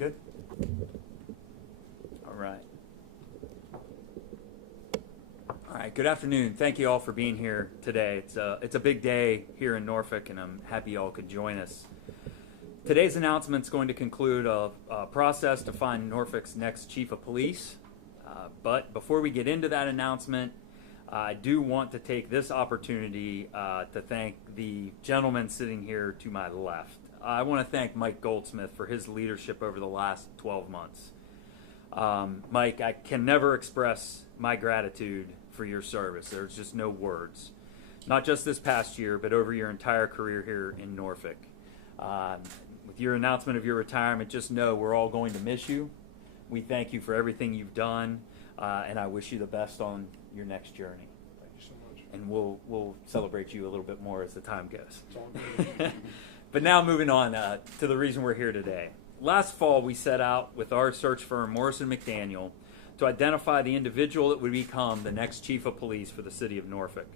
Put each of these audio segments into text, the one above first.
Good? All right. All right, good afternoon. Thank you all for being here today. It's a big day here in Norfolk, and I'm happy you all could join us. Today's announcement is going to conclude a process to find Norfolk's next chief of police. But before we get into that announcement, I do want to take this opportunity to thank the gentleman sitting here to my left. I want to thank Mike Goldsmith for his leadership over the last 12 months. Mike, I can never express my gratitude for your service. There's just no words. Not just this past year, but over your entire career here in Norfolk. With your announcement of your retirement, just know we're all going to miss you. We thank you for everything you've done, and I wish you the best on your next journey. Thank you so much. And we'll celebrate you a little bit more as the time goes. It's all good. But now moving on to the reason we're here today. Last fall, we set out with our search firm, Morrison McDaniel, to identify the individual that would become the next chief of police for the city of Norfolk.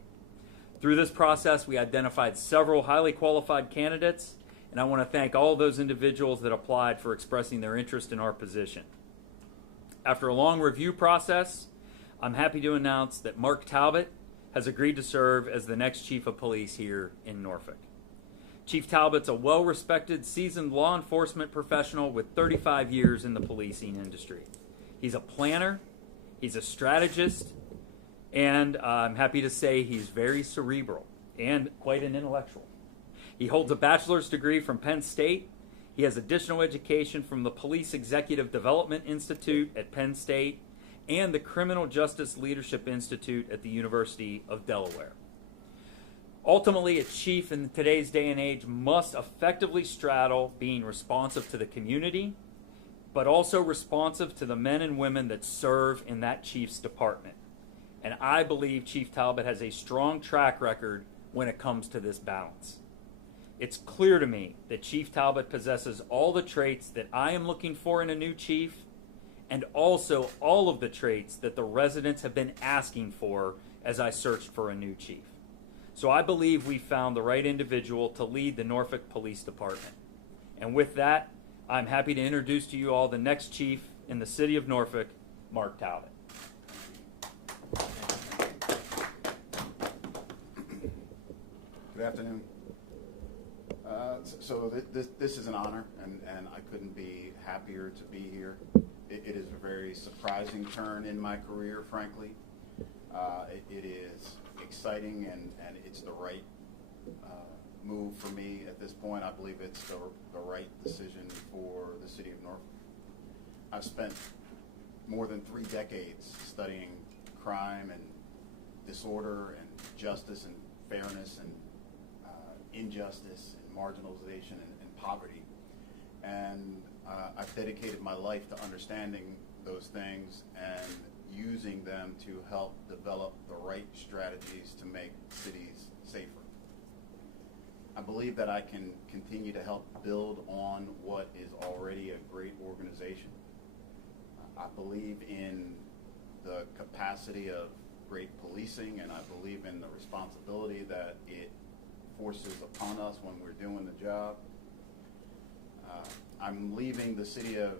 Through this process, we identified several highly qualified candidates, and I want to thank all of those individuals that applied for expressing their interest in our position. After a long review process, I'm happy to announce that Mark Talbot has agreed to serve as the next chief of police here in Norfolk. Chief Talbot's a well-respected, seasoned law enforcement professional with 35 years in the policing industry. He's a planner, he's a strategist, and I'm happy to say he's very cerebral and quite an intellectual. He holds a bachelor's degree from Penn State. He has additional education from the Police Executive Development Institute at Penn State and the Criminal Justice Leadership Institute at the University of Delaware. Ultimately, a chief in today's day and age must effectively straddle being responsive to the community, but also responsive to the men and women that serve in that chief's department. And I believe Chief Talbot has a strong track record when it comes to this balance. It's clear to me that Chief Talbot possesses all the traits that I am looking for in a new chief, and also all of the traits that the residents have been asking for as I searched for a new chief. So I believe we found the right individual to lead the Norfolk Police Department. And with that, I'm happy to introduce to you all the next chief in the city of Norfolk, Mark Talbot. Good afternoon. This is an honor, and I couldn't be happier to be here. It is a very surprising turn in my career, frankly. It is exciting, and it's the right move for me at this point. I believe it's the right decision for the city of Norfolk. I've spent more than 3 decades studying crime and disorder and justice and fairness and injustice and marginalization and poverty. And I've dedicated my life to understanding those things and using them to help develop the right strategies to make cities safer. I believe that I can continue to help build on what is already a great organization. I believe in the capacity of great policing, and I believe in the responsibility that it forces upon us when we're doing the job. I'm leaving the city of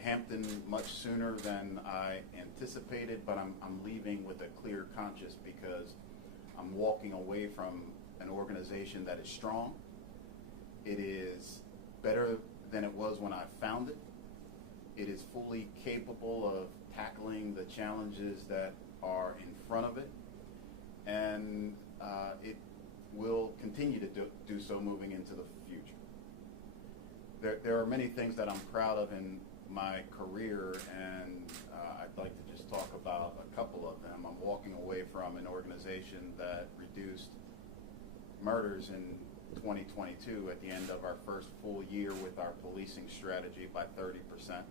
Hampton much sooner than I anticipated, but I'm leaving with a clear conscience because I'm walking away from an organization that is strong. It is better than it was when I found it. It is fully capable of tackling the challenges that are in front of it, and it will continue to do so moving into the future. There are many things that I'm proud of in my career, and I'd like to just talk about a couple of them. I'm walking away from an organization that reduced murders in 2022 at the end of our first full year with our policing strategy by 30%.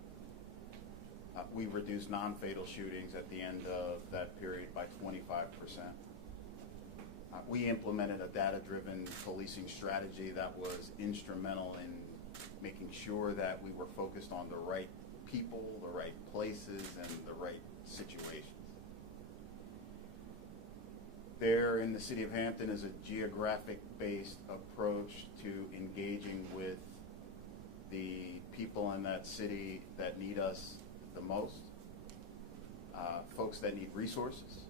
We reduced non-fatal shootings at the end of that period by 25%. We implemented a data-driven policing strategy that was instrumental in making sure that we were focused on the right people, the right places, and the right situations. There in the city of Hampton is a geographic-based approach to engaging with the people in that city that need us the most, folks that need resources,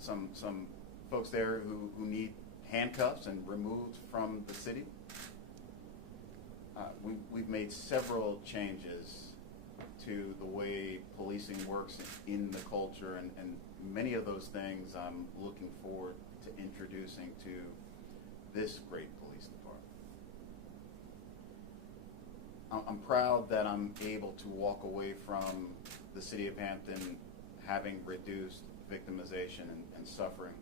some folks there who need handcuffs and removed from the city. We've made several changes to the way policing works in the culture, and many of those things I'm looking forward to introducing to this great police department. I'm proud that I'm able to walk away from the city of Hampton having reduced victimization and suffering.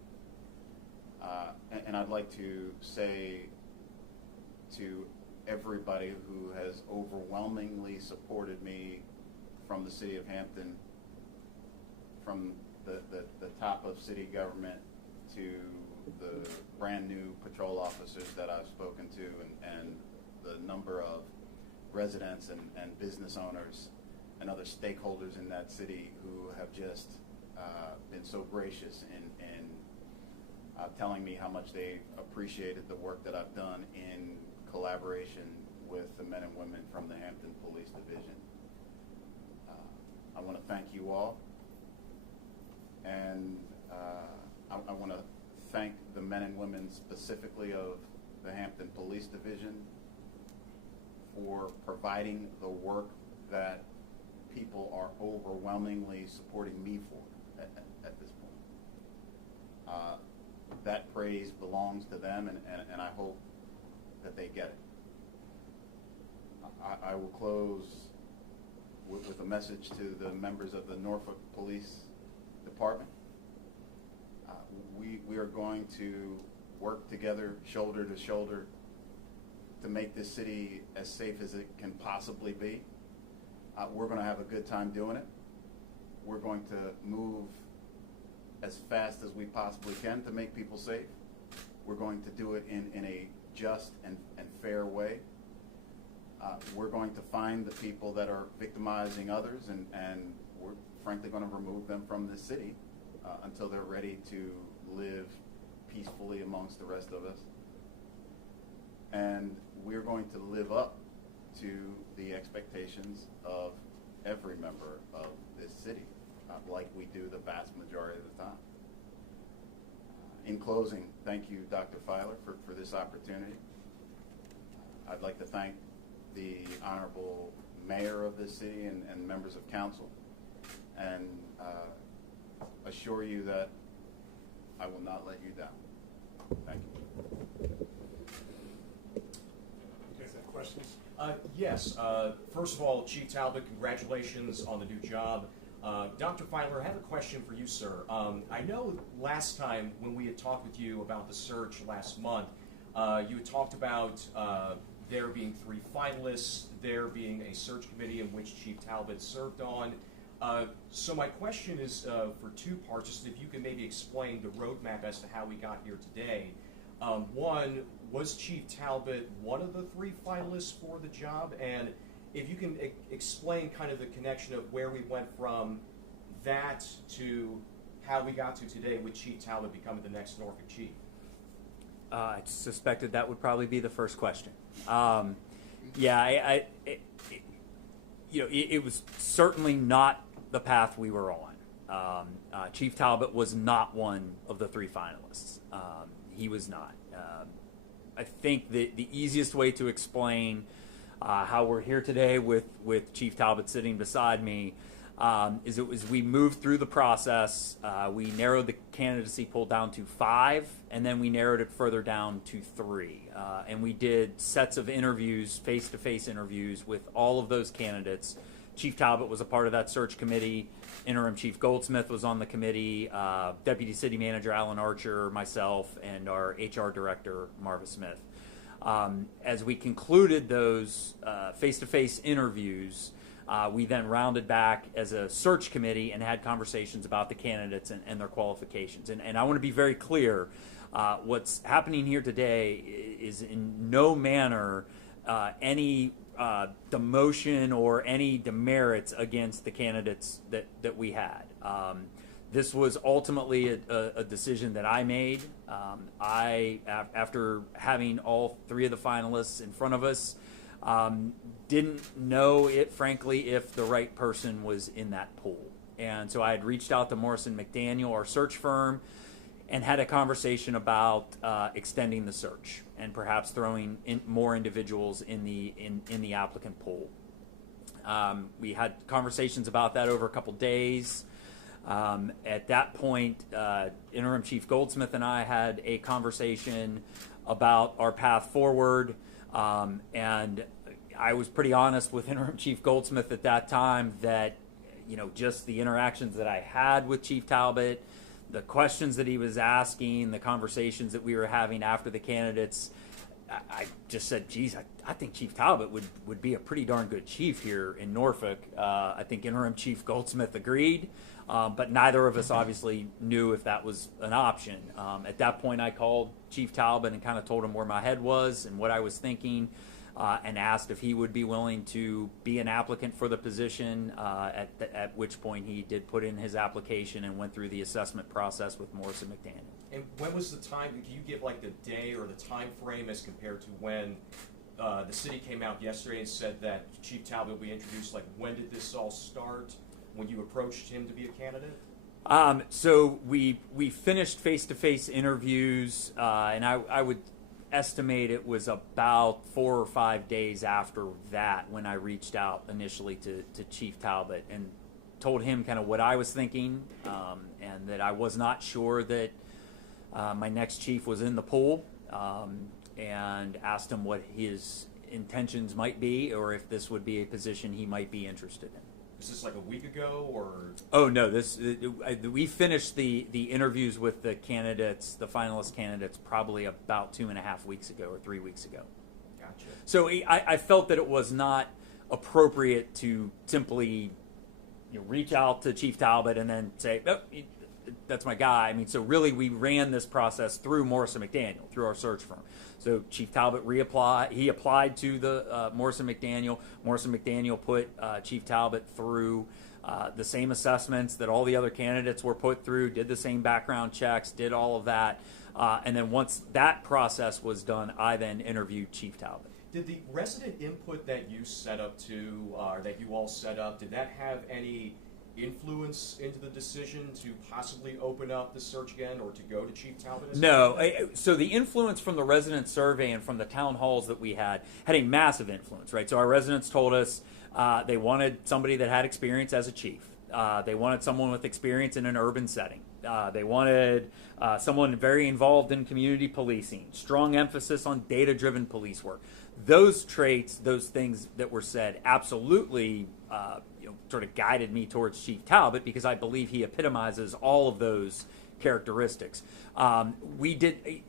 And I'd like to say to everybody who has overwhelmingly supported me from the city of Hampton, from the top of city government to the brand new patrol officers that I've spoken to, and the number of residents and business owners and other stakeholders in that city who have just been so gracious in telling me how much they appreciated the work that I've done in collaboration with the men and women from the Hampton Police Division. I want to thank you all, and I want to thank the men and women specifically of the Hampton Police Division for providing the work that people are overwhelmingly supporting me for at this point. That praise belongs to them, and I hope that they get it. I will close with a message to the members of the Norfolk Police Department. We are going to work together, shoulder to shoulder, to make this city as safe as it can possibly be. We're going to have a good time doing it. We're going to move as fast as we possibly can to make people safe. We're going to do it in a just and fair way. We're going to find the people that are victimizing others, and we're frankly going to remove them from this city until they're ready to live peacefully amongst the rest of us. And we're going to live up to the expectations of every member of this city, like we do the vast majority of the time. In closing, thank you, Dr. Filer, for this opportunity. I'd like to thank the Honorable Mayor of this city and members of council, and assure you that I will not let you down. Thank you. You guys have questions? Yes. First of all, Chief Talbot, congratulations on the new job. Dr. Filer, I have a question for you, sir. I know last time when we had talked with you about the search last month, you had talked about there being 3 finalists, there being a search committee in which Chief Talbot served on. So my question is for 2 parts, just if you can maybe explain the roadmap as to how we got here today. One, was Chief Talbot one of the 3 finalists for the job? And if you can explain kind of the connection of where we went from that to how we got to today with Chief Talbot becoming the next Norfolk chief. I suspected that would probably be the first question. It was certainly not the path we were on. Chief Talbot was not one of the 3 finalists. He was not. I think the easiest way to explain how we're here today with Chief Talbot sitting beside me is we moved through the process. We narrowed the candidacy pool down to 5, and then we narrowed it further down to 3. And we did sets of interviews, face-to-face interviews with all of those candidates. Chief Talbot was a part of that search committee. Interim Chief Goldsmith was on the committee. Deputy City Manager Alan Archer, myself, and our HR Director Marva Smith. As we concluded those face-to-face interviews, we then rounded back as a search committee and had conversations about the candidates and their qualifications. And I want to be very clear, what's happening here today is in no manner any demotion or any demerits against the candidates that we had. This was ultimately a decision that I made. After having all 3 of the finalists in front of us, Didn't know it, frankly, if the right person was in that pool. And so I had reached out to Morrison McDaniel, our search firm, and had a conversation about extending the search and perhaps throwing in more individuals in the applicant pool. We had conversations about that over a couple days. At that point, Interim Chief Goldsmith and I had a conversation about our path forward, and I was pretty honest with Interim Chief Goldsmith at that time that, just the interactions that I had with Chief Talbot, the questions that he was asking, the conversations that we were having after the candidates, I just said, geez, I think Chief Talbot would be a pretty darn good chief here in Norfolk. I think Interim Chief Goldsmith agreed, but neither of us obviously knew if that was an option. At that point, I called Chief Talbot and kind of told him where my head was and what I was thinking, and asked if he would be willing to be an applicant for the position, at which point he did put in his application and went through the assessment process with Morrison McDaniel. And when was the time, can you give like the day or the time frame as compared to when the city came out yesterday and said that Chief Talbot will be introduced? Like, when did this all start? When you approached him to be a candidate? So we finished face-to-face interviews, and I would estimate it was about 4 or 5 days after that when I reached out initially to Chief Talbot and told him kind of what I was thinking, and that I was not sure that my next chief was in the pool, and asked him what his intentions might be, or if this would be a position he might be interested in. Was this like a week ago, or? Oh no! We finished the interviews with the candidates, the finalist candidates, probably about 2.5 weeks ago or 3 weeks ago. Gotcha. So I felt that it was not appropriate to simply reach out to Chief Talbot and then say, "Oh, that's my guy." I mean, so really we ran this process through Morrison McDaniel, through our search firm. So Chief Talbot he applied to the Morrison McDaniel. Morrison McDaniel put Chief Talbot through the same assessments that all the other candidates were put through, did the same background checks, did all of that. And then once that process was done, I then interviewed Chief Talbot. Did the resident input that you set up or that you all set up, did that have any influence into the decision to possibly open up the search again or to go to Chief Talbot? No. So the influence from the resident survey and from the town halls that we had a massive influence, right? So our residents told us they wanted somebody that had experience as a chief. They wanted someone with experience in an urban setting. They wanted someone very involved in community policing, strong emphasis on data-driven police work. Those traits, those things that were said, absolutely sort of guided me towards Chief Talbot because I believe he epitomizes all of those characteristics. We did,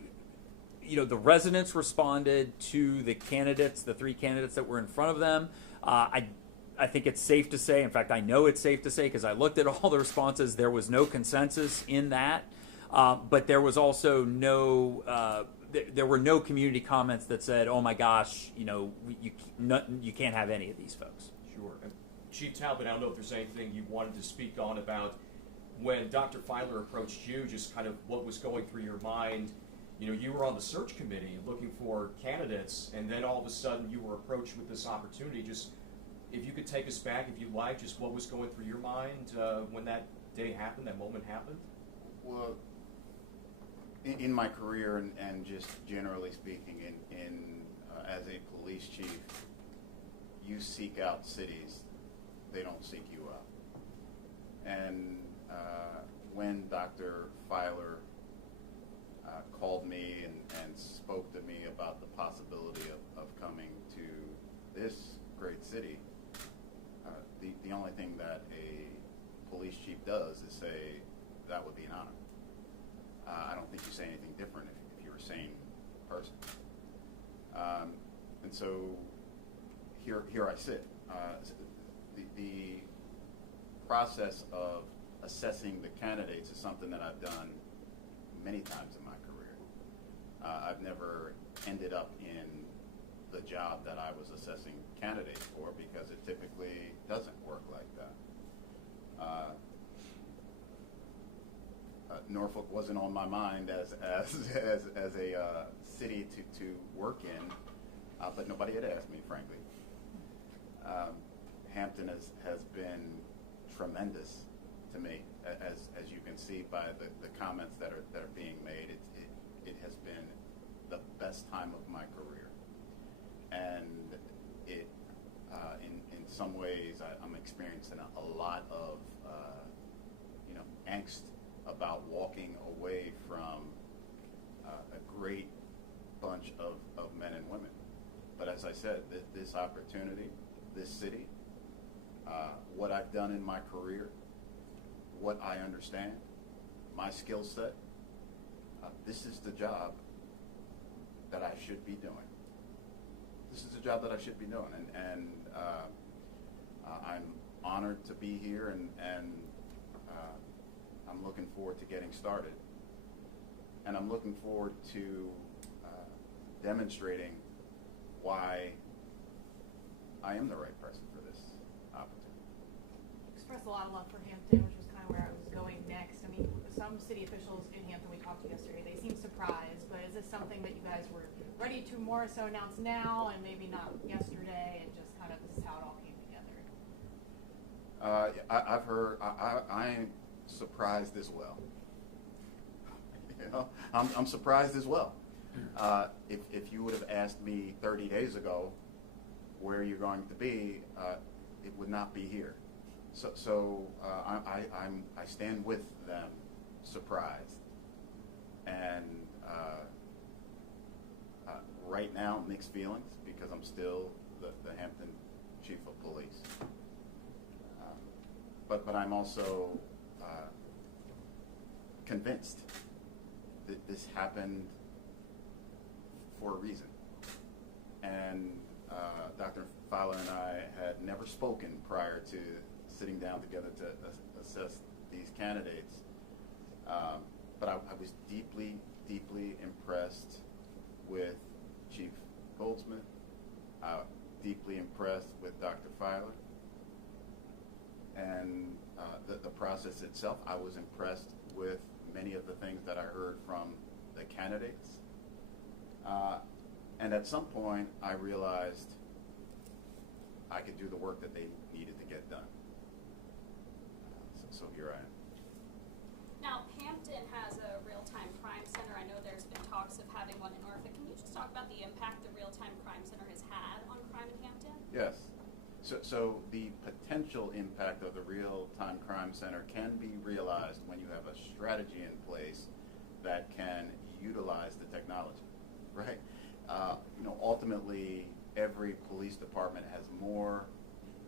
the residents responded to the candidates, the 3 candidates that were in front of them. I think it's safe to say, in fact, I know it's safe to say because I looked at all the responses, there was no consensus in that, but there was also there were no community comments that said, "Oh my gosh, you can't have any of these folks." Sure. Chief Talbot, I don't know if there's anything you wanted to speak on about when Dr. Filer approached you, just kind of what was going through your mind. You were on the search committee looking for candidates, and then all of a sudden you were approached with this opportunity. Just if you could take us back, if you like, just what was going through your mind when that day happened, that moment happened? Well, in my career and just generally speaking, as a police chief, you seek out cities, they don't seek you out. And when Dr. Filer called me and spoke to me about the possibility of coming to this great city, the only thing that a police chief does is say, that would be an honor. I don't think you say anything different if you're a sane person. And so here I sit. The process of assessing the candidates is something that I've done many times in my career. I've never ended up in the job that I was assessing candidates for because it typically doesn't work like that. Norfolk wasn't on my mind as a city to work in but nobody had asked me, frankly. Hampton has been tremendous to me, as you can see by the comments that are being made. It has been the best time of my career, and it in some ways I'm experiencing a lot of angst about walking away from a great bunch of men and women. But as I said, this opportunity, this city, what I've done in my career, what I understand, my skill set, this is the job that I should be doing. This is the job that I should be doing, and I'm honored to be here, and I'm looking forward to getting started. And I'm looking forward to demonstrating why I am the right person for this opportunity. Expressed a lot of love for Hampton, which was kind of where I was going next. I mean, some city officials in Hampton we talked to yesterday, they seemed surprised, but is this something that you guys were ready to more so announce now and maybe not yesterday, and just kind of this is how it all came together? I've heard, I'm surprised as well. I'm surprised as well. If you would have asked me 30 days ago where you're going to be, it would not be here. So I stand with them, surprised, and right now mixed feelings because I'm still the Hampton Chief of Police. But I'm also convinced that this happened for a reason. And Dr. Fowler and I had never spoken prior to sitting down together to assess these candidates. But I was deeply, deeply impressed with Chief Goldsmith, deeply impressed with Dr. Fowler, and the process itself. I was impressed with many of the things that I heard from the candidates. And at some point, I realized I could do the work that they needed to get done. So here I am. Now, Hampton has a real-time crime center. I know there's been talks of having one in Norfolk. Can you just talk about the impact the real-time crime center has had on crime in Hampton? Yes. So the potential impact of the real-time crime center can be realized when you have a strategy in place that can utilize the technology, right? Ultimately, every police department has more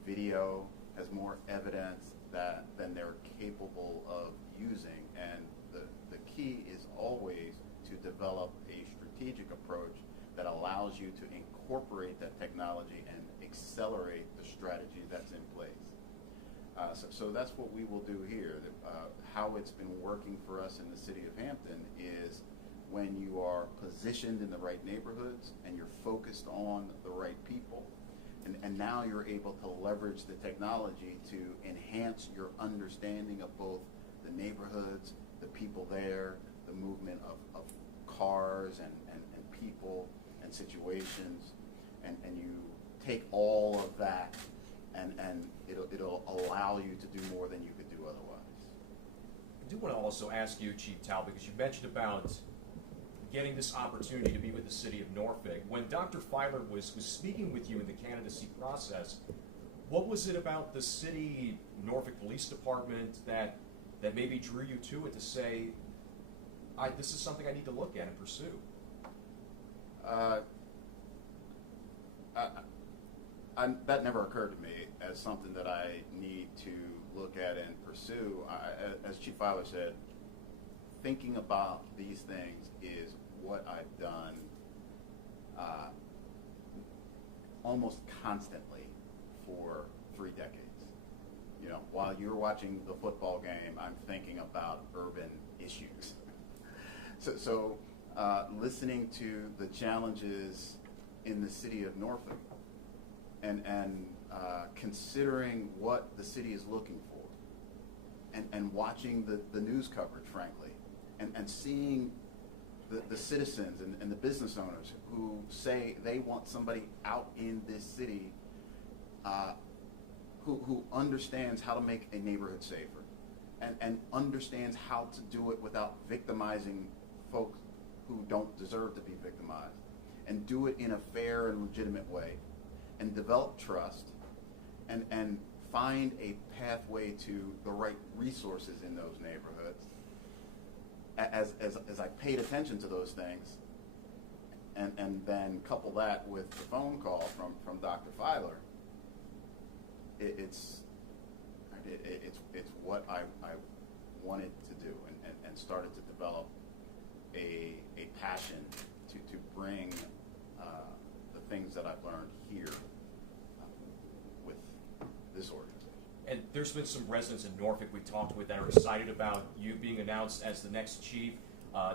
video, has more evidence than they're capable of using, and the key is always to develop a strategic approach that allows you to incorporate that technology and accelerate the strategy that's in place. So that's what we will do here. How it's been working for us in the city of Hampton is when you are positioned in the right neighborhoods and you're focused on the right people, and now you're able to leverage the technology to enhance your understanding of both the neighborhoods, the people there, the movement of cars and people and situations, and you take all of that and it'll allow you to do more than you could do otherwise. I do want to also ask you, Chief Talbot, because you mentioned about getting this opportunity to be with the city of Norfolk. When Dr. Feiler was speaking with you in the candidacy process, what was it about the city, Norfolk Police Department, that maybe drew you to it to say, this is something I need to look at and pursue? That never occurred to me as something that I need to look at and pursue. As Chief Fowler said, thinking about these things is what I've done almost constantly for 3 decades. While you're watching the football game, I'm thinking about urban issues. So listening to the challenges in the city of Norfolk and considering what the city is looking for and watching the news coverage, frankly, and seeing the citizens and the business owners who say they want somebody out in this city who understands how to make a neighborhood safer and understands how to do it without victimizing folks who don't deserve to be victimized, and do it in a fair and legitimate way, and develop trust and find a pathway to the right resources in those neighborhoods. As I paid attention to those things, and then couple that with the phone call from Dr. Filer, it's what I wanted to do, and started to develop a passion to bring the things that I've learned here with this organization. And there's been some residents in Norfolk we talked with that are excited about you being announced as the next chief.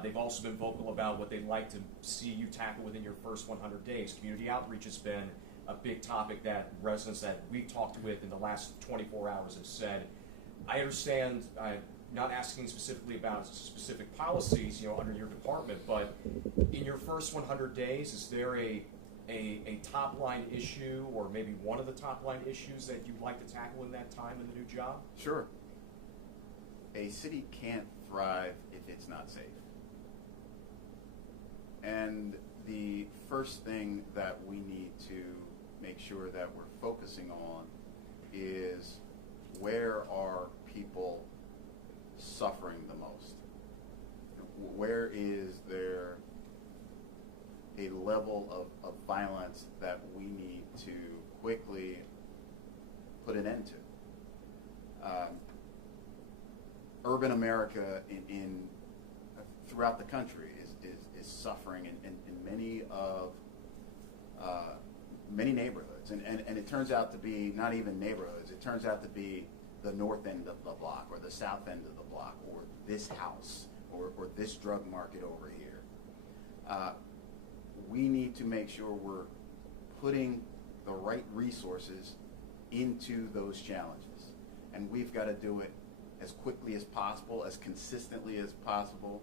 They've also been vocal about what they'd like to see you tackle within your first 100 days. Community outreach has been a big topic that residents that we've talked with in the last 24 hours have said. I understand, not asking specifically about specific policies, under your department, but in your first 100 days, is there a top line issue, or maybe one of the top line issues that you'd like to tackle in that time in the new job? Sure. A city can't thrive if it's not safe. And the first thing that we need to make sure that we're focusing on is, where are people suffering the most? Where is there a level of violence that we need to quickly put an end to? Urban America throughout the country is suffering in many neighborhoods, and it turns out to be not even neighborhoods. It turns out to be the north end of the block, or the south end of the block, or this house, or this drug market over here. We need to make sure we're putting the right resources into those challenges, and we've got to do it as quickly as possible, as consistently as possible,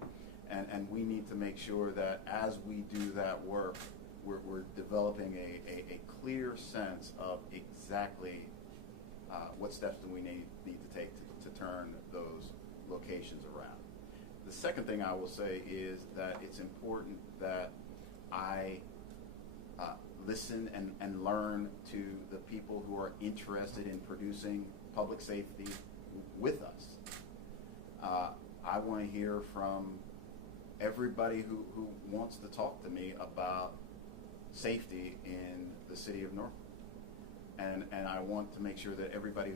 and we need to make sure that as we do that work, we're developing a clear sense of exactly what steps do we need to take to turn those locations around. The second thing I will say is that it's important that I listen and learn to the people who are interested in producing public safety with us. I want to hear from everybody who wants to talk to me about safety in the city of Norfolk. And I want to make sure that everybody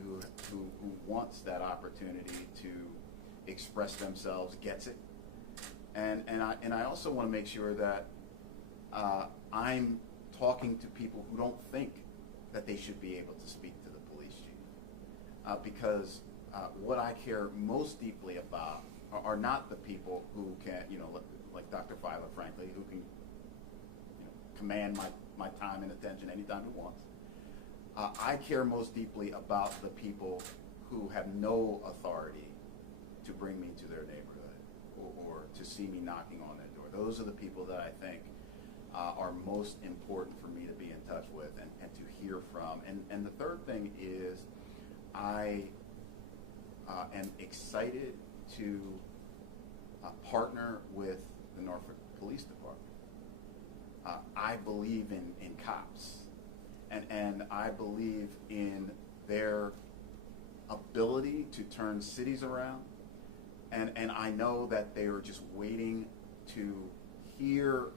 who wants that opportunity to express themselves gets it. And I also want to make sure that I'm talking to people who don't think that they should be able to speak to the police chief. Because what I care most deeply about are not the people who can, like Dr. Filer, frankly, who can command my time and attention anytime he wants. I care most deeply about the people who have no authority to bring me to their neighborhood or to see me knocking on their door. Those are the people that I think are most important for me to be in touch with and to hear from. And the third thing is, I am excited to partner with the Norfolk Police Department. I believe in cops, and I believe in their ability to turn cities around, and I know that they are just waiting to hear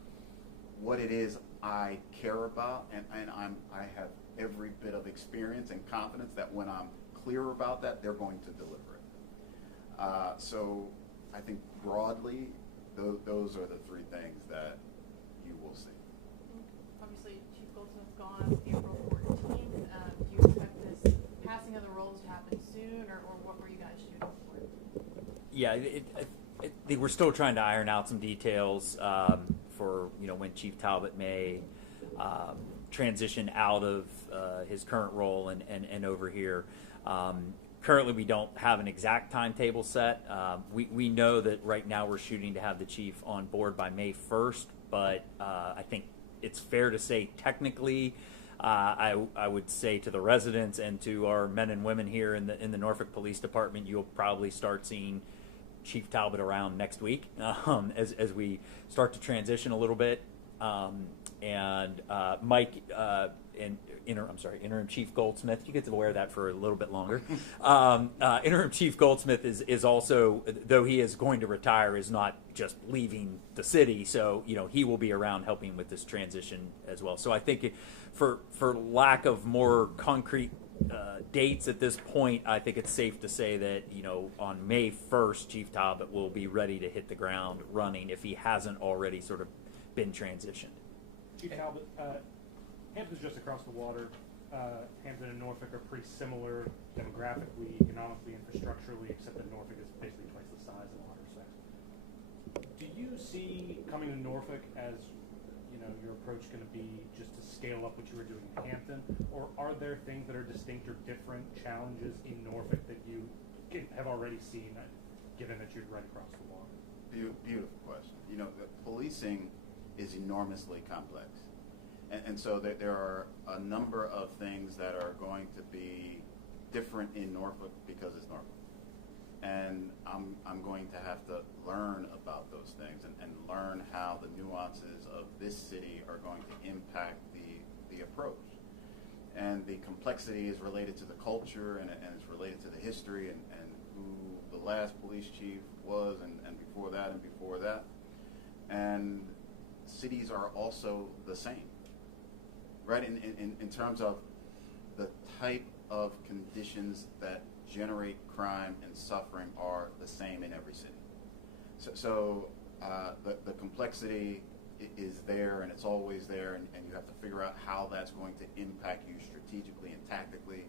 what it is I care about, and I have every bit of experience and confidence that when I'm clear about that, they're going to deliver it. So I think broadly, those are the three things that you will see. Obviously, Chief Goldsmith's gone April 14th. Do you expect this passing of the roles to happen soon, or what were you guys shooting for? Yeah, we're still trying to iron out some details for when Chief Talbot may transition out of his current role and over here. currently we don't have an exact timetable set. We know that right now we're shooting to have the chief on board by May 1st, but I think it's fair to say technically, I would say to the residents and to our men and women here in the Norfolk Police Department, you'll probably start seeing Chief Talbot around next week as we start to transition a little bit. And Mike and interim Chief Goldsmith. You get to wear that for a little bit longer. Interim Chief Goldsmith is also, though he is going to retire, is not just leaving the city. So he will be around helping with this transition as well. So I think for lack of more concrete dates at this point, I think it's safe to say that on May 1st, Chief Talbot will be ready to hit the ground running if he hasn't already sort of been transitioned. Chief Talbot, Hampton's just across the water. Hampton and Norfolk are pretty similar demographically, economically, infrastructurally, except that Norfolk is basically twice the size in a lot of respects. Do you see coming to Norfolk as your approach going to be just to scale up what you were doing in Hampton, or are there things that are distinct or different challenges in Norfolk that you have already seen, given that you're right across the water? Beautiful question. The policing is enormously complex. And so there are a number of things that are going to be different in Norfolk because it's Norfolk. And I'm going to have to learn about those things and learn how the nuances of this city are going to impact the approach. And the complexity is related to the culture and it's related to the history and who the last police chief was and before that and before that. And cities are also the same, right? In terms of the type of conditions that generate crime and suffering are the same in every city. So the complexity is there and it's always there, and you have to figure out how that's going to impact you strategically and tactically,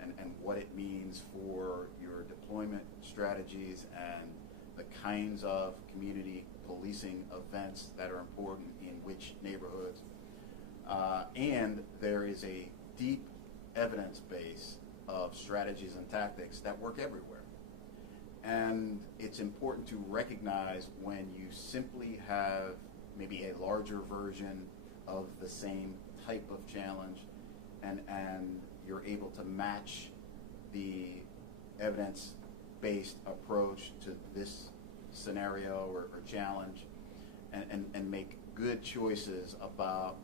and what it means for your deployment strategies and the kinds of community policing events that are important in which neighborhoods. And there is a deep evidence base of strategies and tactics that work everywhere. And it's important to recognize when you simply have maybe a larger version of the same type of challenge and you're able to match the evidence-based approach to this scenario or challenge and make good choices about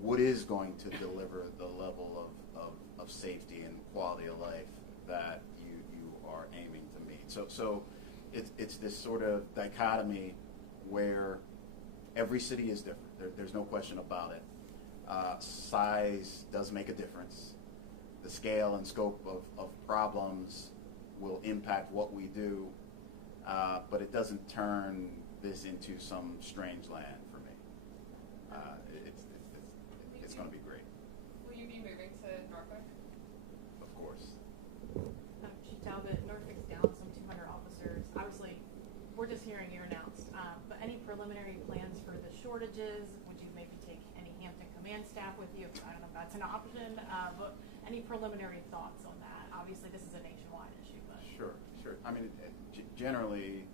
what is going to deliver the level of safety and quality of life that you are aiming to meet. So it's this sort of dichotomy where every city is different. There's no question about it. Size does make a difference. The scale and scope of problems will impact what we do, but it doesn't turn this into some strange land for me. It's going to be great. Will you be moving to Norfolk? Of course. Chief Talbot, Norfolk's down some 200 officers. Obviously, we're just hearing you're announced. But any preliminary plans for the shortages? Would you maybe take any Hampton command staff with you? I don't know if that's an option. But any preliminary thoughts on that? Obviously, this is a nationwide issue. But Sure. I mean, generally,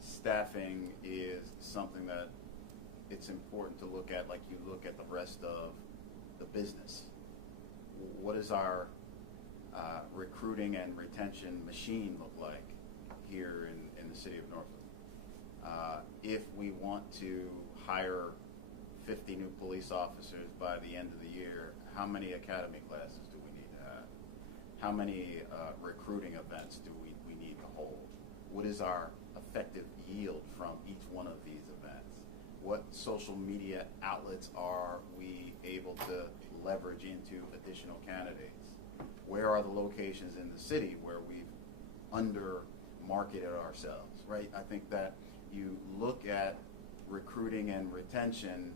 staffing is something that it's important to look at like you look at the rest of the business. What does our recruiting and retention machine look like here in the city of Norfolk? If we want to hire 50 new police officers by the end of the year, how many academy classes do we need to have? How many recruiting events do we need to hold? What is our effective yield from each one of these events? What social media outlets are we able to leverage into additional candidates? Where are the locations in the city where we've under-marketed ourselves, right? I think that you look at recruiting and retention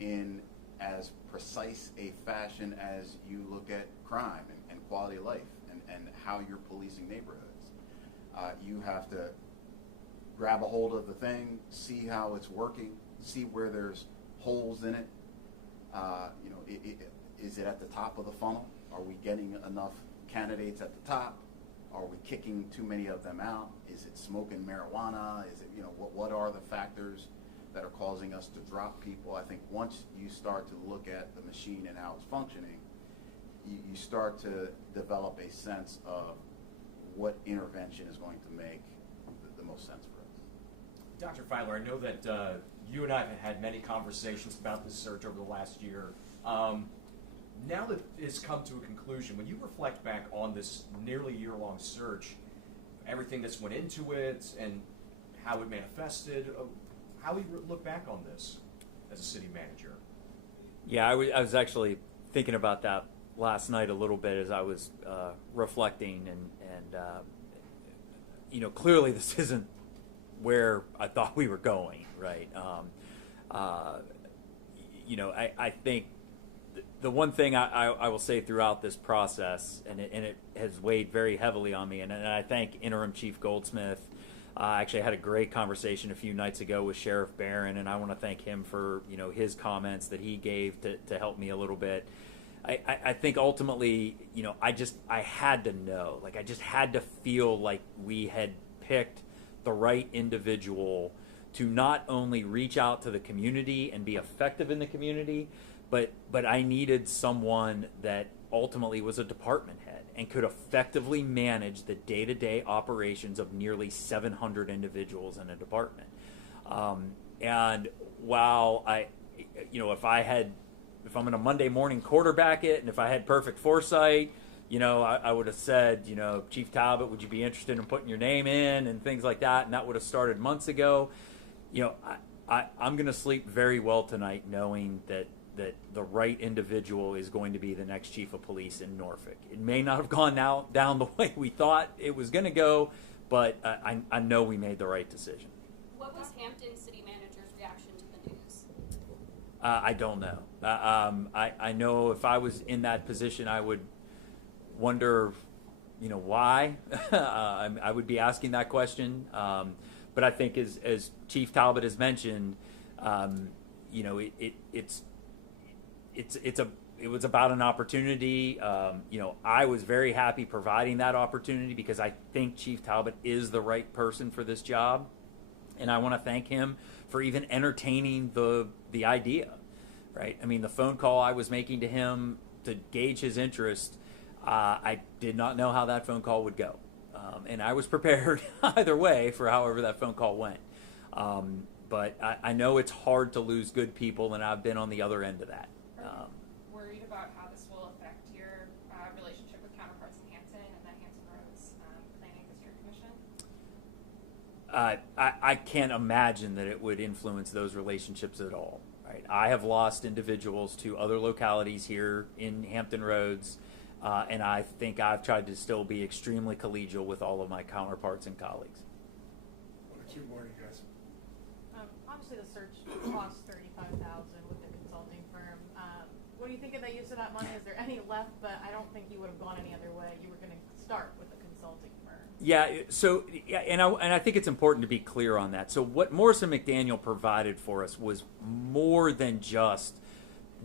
in as precise a fashion as you look at crime and quality of life and how you're policing neighborhoods. You have to grab a hold of the thing, see how it's working, see where there's holes in it. Is it at the top of the funnel? Are we getting enough candidates at the top? Are we kicking too many of them out? Is it smoking marijuana? Is it, what are the factors that are causing us to drop people? I think once you start to look at the machine and how it's functioning, you start to develop a sense of what intervention is going to make the most sense for us. Dr. Filer, I know that you and I have had many conversations about this search over the last year. Now that it's come to a conclusion, when you reflect back on this nearly year-long search, everything that's went into it and how it manifested, how do you look back on this as a city manager? Yeah, I was actually thinking about that last night a little bit as I was reflecting, and clearly this isn't where I thought we were going, right? I think the one thing I will say throughout this process, and it has weighed very heavily on me, and I thank Interim Chief Goldsmith. I actually had a great conversation a few nights ago with Sheriff Barron, and I want to thank him for his comments that he gave to help me a little bit. I think ultimately, I had to know, I just had to feel like we had picked the right individual to not only reach out to the community and be effective in the community, but I needed someone that ultimately was a department head and could effectively manage the day-to-day operations of nearly 700 individuals in a department. And while if I'm going to Monday morning quarterback it, and if I had perfect foresight, I would have said, Chief Talbot, would you be interested in putting your name in and things like that, and that would have started months ago. I'm going to sleep very well tonight knowing that the right individual is going to be the next chief of police in Norfolk. It may not have gone down the way we thought it was going to go, but I know we made the right decision. What was Hampton City Manager's reaction to the news? I don't know. I know if I was in that position, I would wonder, why. I would be asking that question. But I think as Chief Talbot has mentioned, it was about an opportunity. I was very happy providing that opportunity because I think Chief Talbot is the right person for this job, and I want to thank him for even entertaining the idea. Right? I mean, the phone call I was making to him to gauge his interest, I did not know how that phone call would go, and I was prepared either way for however that phone call went. But I know it's hard to lose good people, and I've been on the other end of that. Worried about how this will affect your relationship with counterparts in Hampton and the Hampton Roads Planning District Commission? I can't imagine that it would influence those relationships at all. Right? I have lost individuals to other localities here in Hampton Roads, and I think I've tried to still be extremely collegial with all of my counterparts and colleagues. One or two more, you guys. Obviously, the search cost $35,000 with the consulting firm. What do you think of the use of that money? Is there any left? But I don't think you would have gone any other way. You were going to start with the consulting firm. Yeah. So, and I think it's important to be clear on that. So, what Morrison McDaniel provided for us was more than just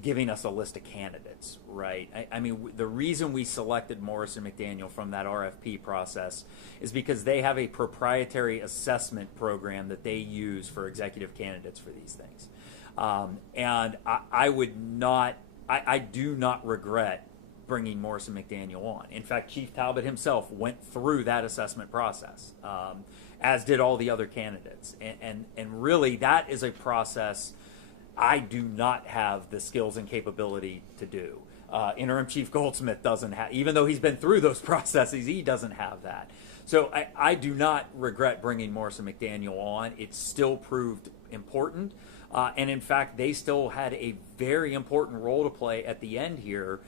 giving us a list of candidates, right? I mean, the reason we selected Morrison McDaniel from that RFP process is because they have a proprietary assessment program that they use for executive candidates for these things. And I do not regret bringing Morrison McDaniel on. In fact, Chief Talbot himself went through that assessment process, as did all the other candidates. And really, that is a process I do not have the skills and capability to do. Interim Chief Goldsmith doesn't have, even though he's been through those processes, he doesn't have that. So I do not regret bringing Morrison McDaniel on. It still proved important. And in fact, they still had a very important role to play at the end here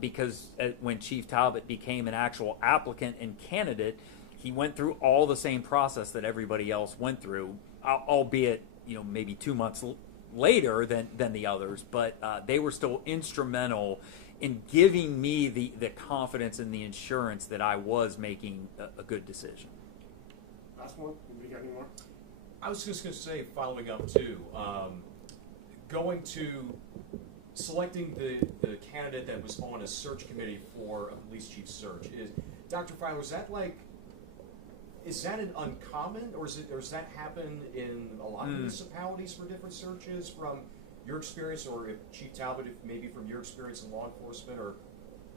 because when Chief Talbot became an actual applicant and candidate, he went through all the same process that everybody else went through, albeit maybe 2 months later than the others, but they were still instrumental in giving me the confidence and the assurance that I was making a good decision. Last one. We got any more? I was just going to say, following up too, going to selecting the candidate that was on a search committee for a police chief search, Dr. Filer, is that an uncommon, or does that happen in a lot of municipalities for different searches from your experience, or if Chief Talbot, if maybe from your experience in law enforcement, or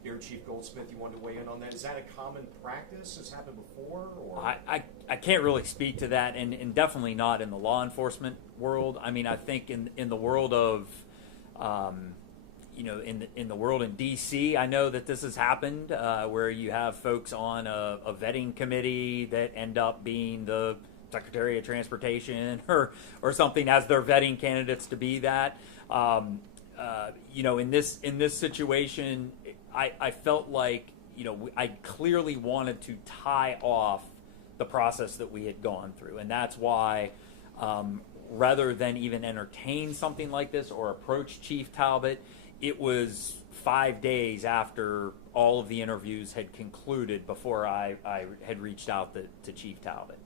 here Chief Goldsmith, you wanted to weigh in on that? Is that a common practice? Has happened before? Or I can't really speak to that, and definitely not in the law enforcement world. I mean, I think in the world of, in the world in D.C., I know that this has happened, where you have folks on a vetting committee that end up being the Secretary of Transportation or something as their vetting candidates to be that. In this situation, I felt like I clearly wanted to tie off the process that we had gone through, and that's why rather than even entertain something like this or approach Chief Talbot, it was 5 days after all of the interviews had concluded before I had reached out to Chief Talbot,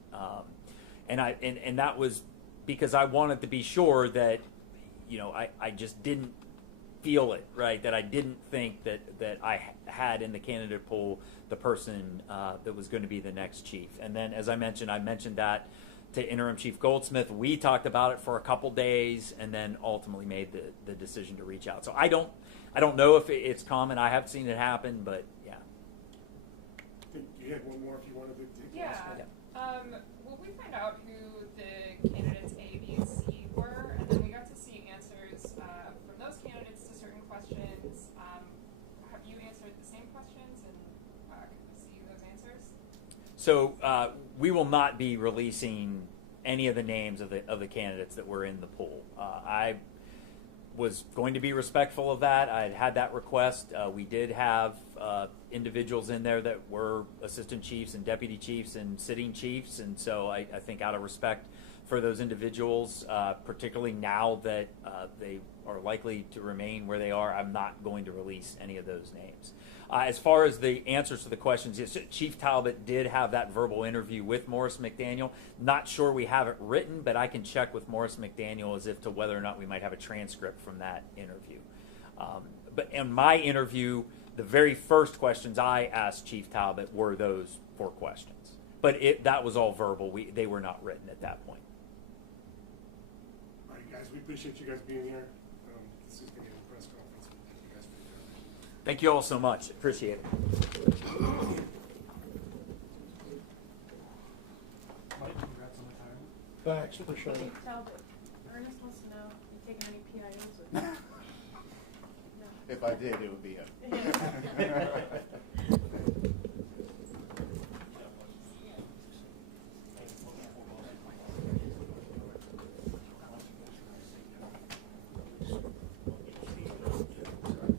and that was because I wanted to be sure that I just didn't feel it right, that I didn't think that I had in the candidate pool the person that was going to be the next chief. And then, as I mentioned that to Interim Chief Goldsmith. We talked about it for a couple days, and then ultimately made the decision to reach out. So I don't know if it's common. I have seen it happen, but yeah. I think you had one more if you wanted to take Yeah. the last one. Will we find out who the candidates A, B, and C were? And then we got to see answers from those candidates to certain questions. Have you answered the same questions, and can we see those answers? So we will not be releasing any of the names of the candidates that were in the pool. I was going to be respectful of that. I had that request. We did have individuals in there that were assistant chiefs and deputy chiefs and sitting chiefs, and so I think out of respect for those individuals, particularly now that they are likely to remain where they are, I'm not going to release any of those names. As far as the answers to the questions, yes, Chief Talbot did have that verbal interview with Morris McDaniel. Not sure we have it written, but I can check with Morris McDaniel as if to whether or not we might have a transcript from that interview. But in my interview, the very first questions I asked Chief Talbot were those 4 questions. But that was all verbal. They were not written at that point. All right, guys, we appreciate you guys being here. This is going to be a press conference. Thank you guys for your time. Thank you all so much. Appreciate it. Mike, congrats on retirement. Thanks, appreciate it. Chief Talbot, Ernest wants to know if you've taken any PIOs with you. If I did, it would be him. Yeah.